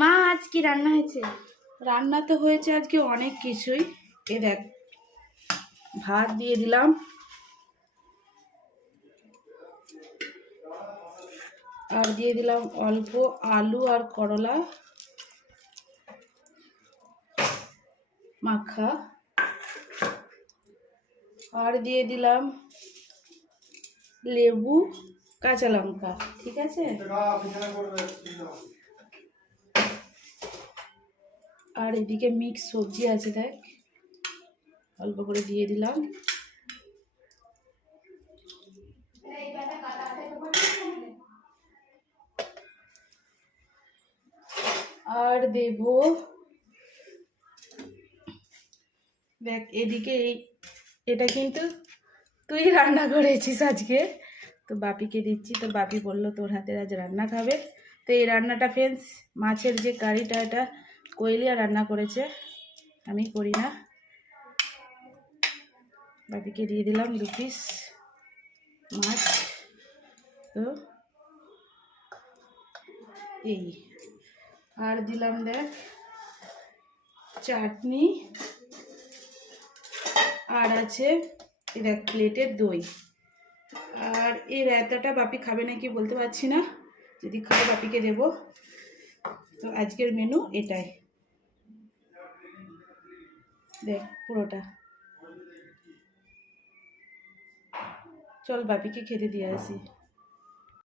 মা আজ কি রান্না হয়েছে? রান্না তো হয়েছে আজকে অনেক কিছুই। এ দেখ, ভাত দিয়ে দিলাম, আর দিয়ে দিলাম অল্প আলু আর করলা মাখা, আর দিয়ে দিলাম লেবু কাঁচা লঙ্কা। ঠিক আছে, আর এদিকে মিক্স সবজি আছে, দেখ অল্প করে দিয়ে দিলাম। আর দেব, দেখ এদিকে এটা কিন্তু তুই রান্না করেছিস আজকে, তো বাপিকে দিচ্ছি। তো বাপি বললো তোর হাতের আজ রান্না খাবে। তো এই রান্নাটা ফ্রেন্ডস, মাছের যে কারিটা, এটা কোয়েলিয়া রান্না করেছে, আমি করি না। বাপিকে দিয়ে দিলাম 2 পিস মাছ। তো এই, আর দিলাম দেখ চাটনি, আর আছে দেখ প্লেটের দই। আর এই রায়তাটা বাপি খাবে নাকি বলতে পারছি না, যদি খাবে বাপিকে দেব। তো আজকের মেনু এটাই, দেখ পুরোটা। চল বাপিকে খেতে দিয়ে আসি।